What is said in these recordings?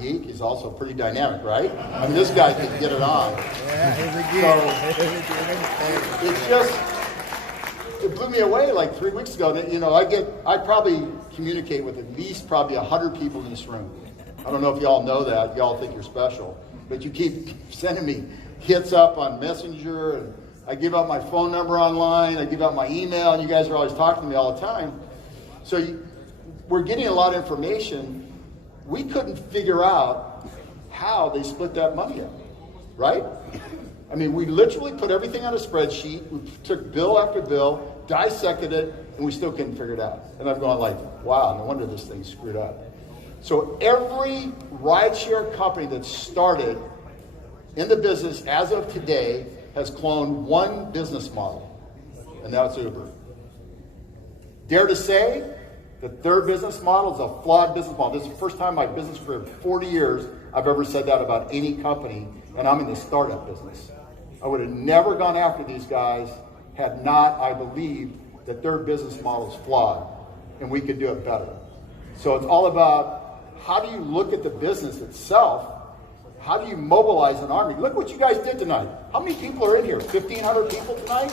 geek. He's also pretty dynamic, right? I mean, this guy can get it on. Yeah, he's a geek. So it's just, it blew me away like 3 weeks ago. I probably communicate with at least probably 100 people in this room. I don't know if y'all know that. Y'all think you're special. But you keep sending me hits up on Messenger, and I give out my phone number online, I give out my email, and you guys are always talking to me all the time. So we're getting a lot of information. We couldn't figure out how they split that money up, right? I mean, we literally put everything on a spreadsheet. We took bill after bill, dissected it, and we still couldn't figure it out. And I'm going like, wow, no wonder this thing's screwed up. So every rideshare company that started in the business as of today has cloned one business model, and that's Uber. Dare to say that their business model is a flawed business model. This is the first time in my business career, 40 years, I've ever said that about any company, and I'm in the startup business. I would have never gone after these guys had not I believed that their business model is flawed, and we could do it better. So it's all about how do you look at the business itself? How do you mobilize an army? Look what you guys did tonight. How many people are in here? 1,500 people tonight?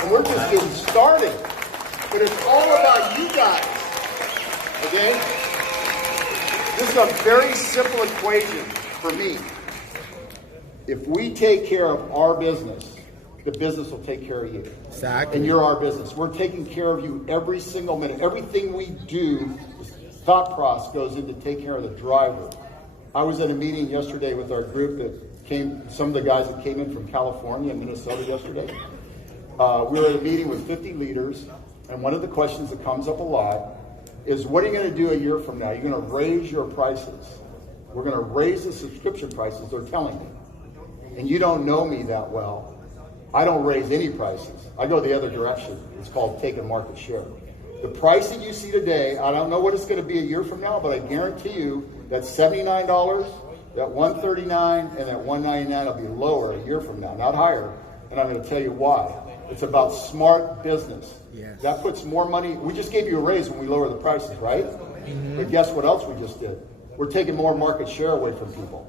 And we're just getting started. But it's all about you guys. Okay? This is a very simple equation for me. If we take care of our business, the business will take care of you. Exactly. And you're our business. We're taking care of you every single minute. Everything we do, thought process goes in to take care of the driver. I was at a meeting yesterday with our group that came, some of the guys that came in from California and Minnesota yesterday. We were at a meeting with 50 leaders, and one of the questions that comes up a lot is, what are you going to do a year from now? You're going to raise your prices. We're going to raise the subscription prices, they're telling me. And you don't know me that well. I don't raise any prices. I go the other direction. It's called taking market share. The price that you see today, I don't know what it's going to be a year from now, but I guarantee you that $79, that $139, and that $199 will be lower a year from now, not higher. And I'm going to tell you why. It's about smart business. Yes. That puts more money. We just gave you a raise when we lower the prices, right? Mm-hmm. But guess what else we just did? We're taking more market share away from people.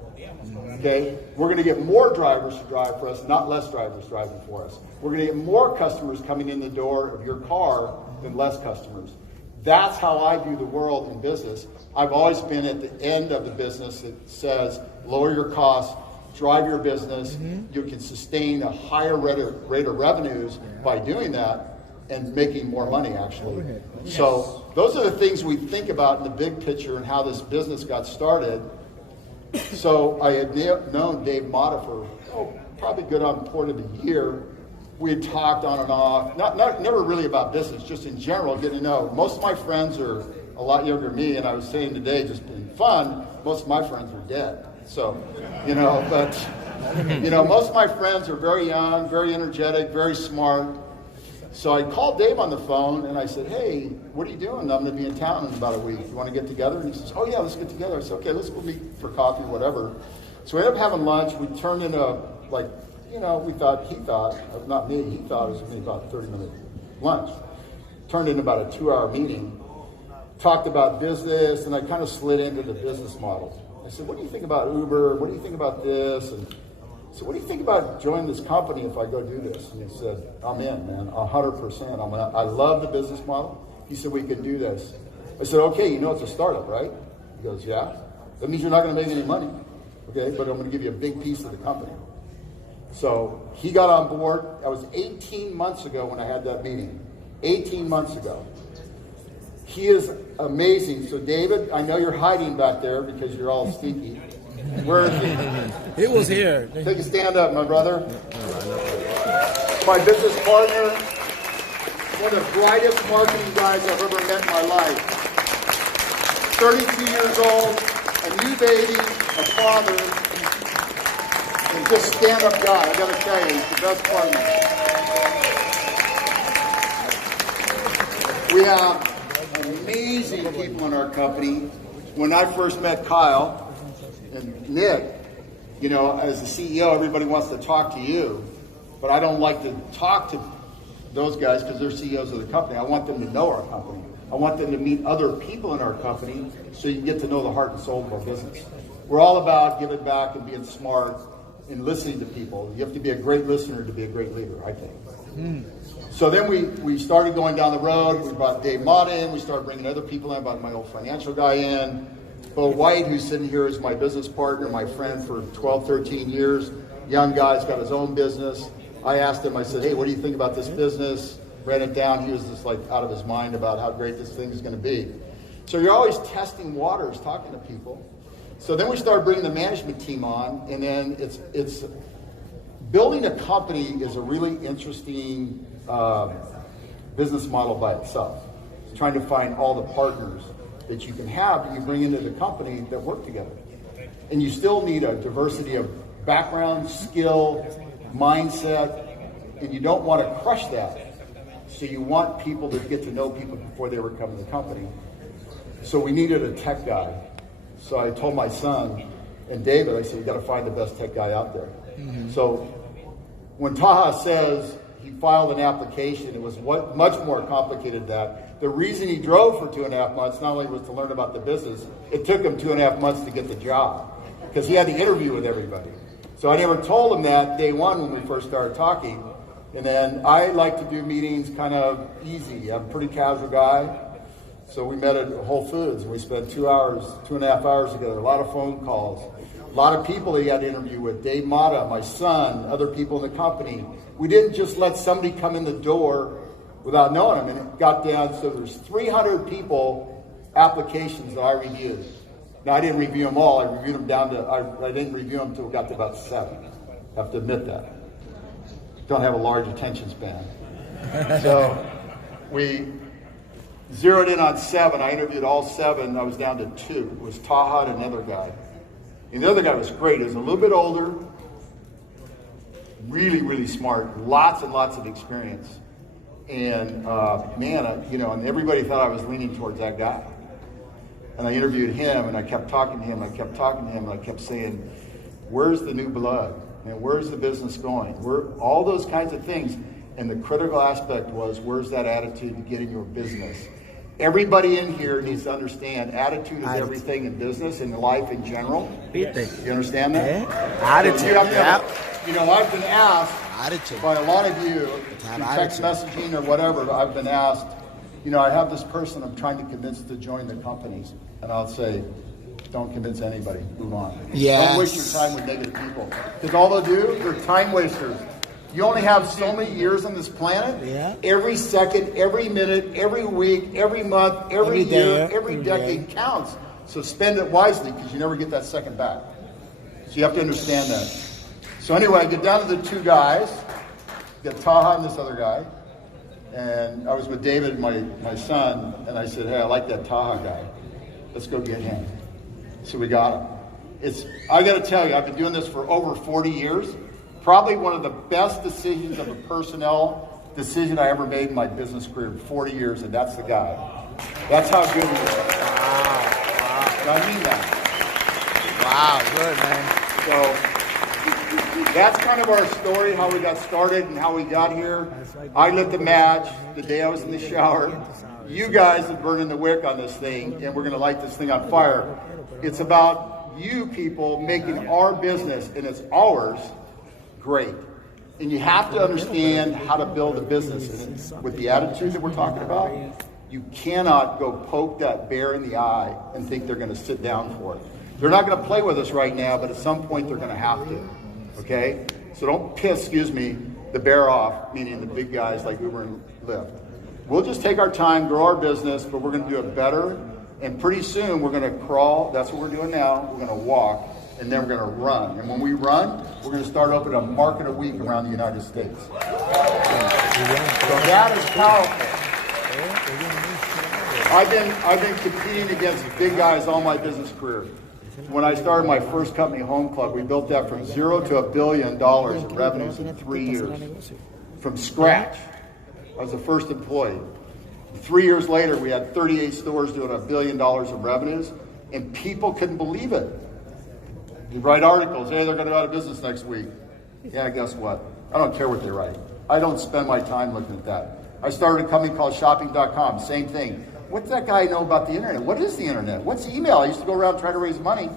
Okay? We're going to get more drivers to drive for us, not less drivers driving for us. We're going to get more customers coming in the door of your car than less customers. That's how I view the world in business. I've always been at the end of the business that says, lower your costs, drive your business. Mm-hmm. You can sustain a higher rate of revenues by doing that and making more money, actually. Yes. So those are the things we think about in the big picture and how this business got started. So I had known Dave Motta for probably good on point of a year. We had talked on and off, never really about business, just in general, getting to know. Most of my friends are a lot younger than me, and I was saying today, just being fun, most of my friends are dead. So, most of my friends are very young, very energetic, very smart. So I called Dave on the phone, and I said, hey, what are you doing? I'm going to be in town in about a week. You want to get together? And he says, oh, yeah, let's get together. I said, okay, let's go meet for coffee, whatever. So we ended up having lunch. We turned into, he thought it was going to be about a 30-minute lunch. Turned into about a 2-hour meeting. Talked about business, and I kind of slid into the business model. I said, what do you think about Uber? What do you think about this? And I said, what do you think about joining this company if I go do this? And he said, I'm in, man, 100%. I love the business model. He said, we can do this. I said, okay, it's a startup, right? He goes, yeah. That means you're not going to make any money, okay? But I'm going to give you a big piece of the company. So he got on board. That was 18 months ago when I had that meeting. 18 months ago. He is amazing. So David, I know you're hiding back there because you're all stinky. Where is he? He was here. Take a stand up, my brother. My business partner, one of the brightest marketing guys I've ever met in my life. 32 years old, a new baby, a father, and just stand-up guy. I got to tell you, he's the best partner. We have amazing people in our company. When I first met Kyle and Nick, as the CEO, everybody wants to talk to you, but I don't like to talk to those guys because they're CEOs of the company. I want them to know our company. I want them to meet other people in our company so you get to know the heart and soul of our business. we're all about giving back and being smart and listening to people. You have to be a great listener to be a great leader, I think. So then we started going down the road. We brought Dave Mott in. We started bringing other people in. I brought my old financial guy in. Bo White, who's sitting here, is my business partner, my friend for 12, 13 years. Young guy's got his own business. I asked him, I said, hey, what do you think about this business? Ran it down. He was just like out of his mind about how great this thing is going to be. So you're always testing waters, talking to people. So then we started bringing the management team on, and then it's building a company is a really interesting business model by itself. It's trying to find all the partners that you can have that you bring into the company that work together. And you still need a diversity of background, skill, mindset, and you don't want to crush that. So you want people to get to know people before they ever come to the company. So we needed a tech guy. So I told my son and David, I said, we got to find the best tech guy out there. So when Taha says he filed an application, it was much more complicated than that. The reason he drove for 2.5 months not only was to learn about the business, it took him 2.5 months to get the job because he had to interview with everybody. So I never told him that day one when we first started talking. And then I like to do meetings kind of easy. I'm a pretty casual guy. So we met at Whole Foods. We spent 2.5 hours together, a lot of phone calls, a lot of people that he had to interview with. Dave Mata, my son, other people in the company. We didn't just let somebody come in the door without knowing them. And it got down, so there's 300 people, applications that I reviewed. Now, I didn't review them all. I reviewed them down to, I didn't review them until we got to about 7. I have to admit that. Don't have a large attention span. So we zeroed in on 7. I interviewed all 7. I was down to 2. It was Taha and another guy. And the other guy was great. He was a little bit older, really, really smart, lots and lots of experience. And and everybody thought I was leaning towards that guy. And I interviewed him, and I kept talking to him, and I kept talking to him, and I kept saying, where's the new blood? And where's the business going? All those kinds of things. And the critical aspect was, where's that attitude to getting your business? Everybody in here needs to understand attitude is everything in business and life in general. You understand that? Attitude. I've been asked by a lot of you through text messaging or whatever, I've been asked, I have this person I'm trying to convince to join the companies. And I'll say, don't convince anybody, move on. Yes. Don't waste your time with negative people. Because all they'll do, they're time wasters. You only have so many years on this planet. Yeah. Every second, every minute, every week, every month, every year, every decade counts. So spend it wisely because you never get that second back. So you have to understand that. So anyway, I get down to the 2 guys. Got Taha and this other guy. And I was with David, my son, and I said, hey, I like that Taha guy. Let's go get him. So we got him. I got to tell you, I've been doing this for over 40 years. Probably one of the best decisions of a personnel decision I ever made in my business career, 40 years, and that's the guy. That's how good he is. Wow. I mean that. Wow, good, man. So that's kind of our story, how we got started and how we got here. I lit the match the day I was in the shower. You guys are burning the wick on this thing, and we're going to light this thing on fire. It's about you people making our business, and it's ours, great. And you have to understand how to build a business. And with the attitude that we're talking about, you cannot go poke that bear in the eye and think they're going to sit down for it. They're not going to play with us right now, but at some point they're going to have to. Okay? So don't piss, the bear off, meaning the big guys like Uber and Lyft. We'll just take our time, grow our business, but we're going to do it better. And pretty soon we're going to crawl. That's what we're doing now. We're going to walk. And then we're going to run. And when we run, we're going to start opening a market a week around the United States. So that is powerful. I've been competing against big guys all my business career. When I started my first company, Home Club, we built that from 0 to $1 billion in revenues in 3 years. From scratch. I was the first employee. 3 years later, we had 38 stores doing $1 billion of revenues, and people couldn't believe it. You write articles, hey, they're going to go out of business next week. Yeah, guess what? I don't care what they write. I don't spend my time looking at that. I started a company called shopping.com, same thing. What's that guy know about the internet? What is the internet? What's email? I used to go around trying to raise money.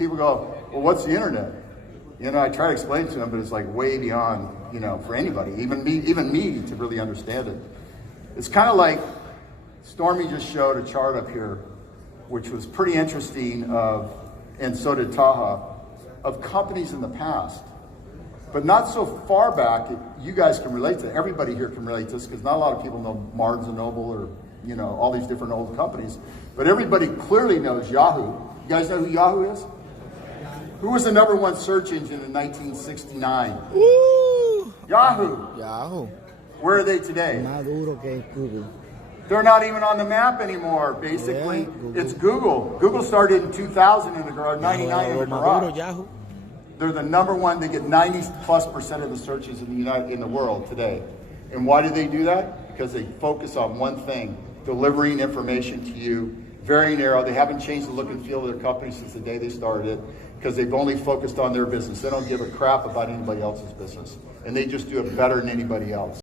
people go, well, what's the internet? You know, I try to explain to them, but it's like way beyond, you know, for anybody, even me to really understand it. It's kind of like Stormy just showed a chart up here, which was pretty interesting and so did Taha, of companies in the past. But not so far back, you guys can relate to it. Everybody here can relate to this because not a lot of people know Barnes & Noble or, you know, all these different old companies. But everybody clearly knows Yahoo. You guys know who Yahoo is? Who was the #1 search engine in 1969? Woo! Yahoo. Yahoo. Where are they today? Más duro que Google. They're not even on the map anymore, basically. Yeah, Google. It's Google. Google started in 2000 in the garage, 99 in the garage. Yahoo. They're the #1. They get 90+% of the searches in the world today. And why do they do that? Because they focus on one thing, delivering information to you. Very narrow. They haven't changed the look and feel of their company since the day they started it because they've only focused on their business. They don't give a crap about anybody else's business. And they just do it better than anybody else.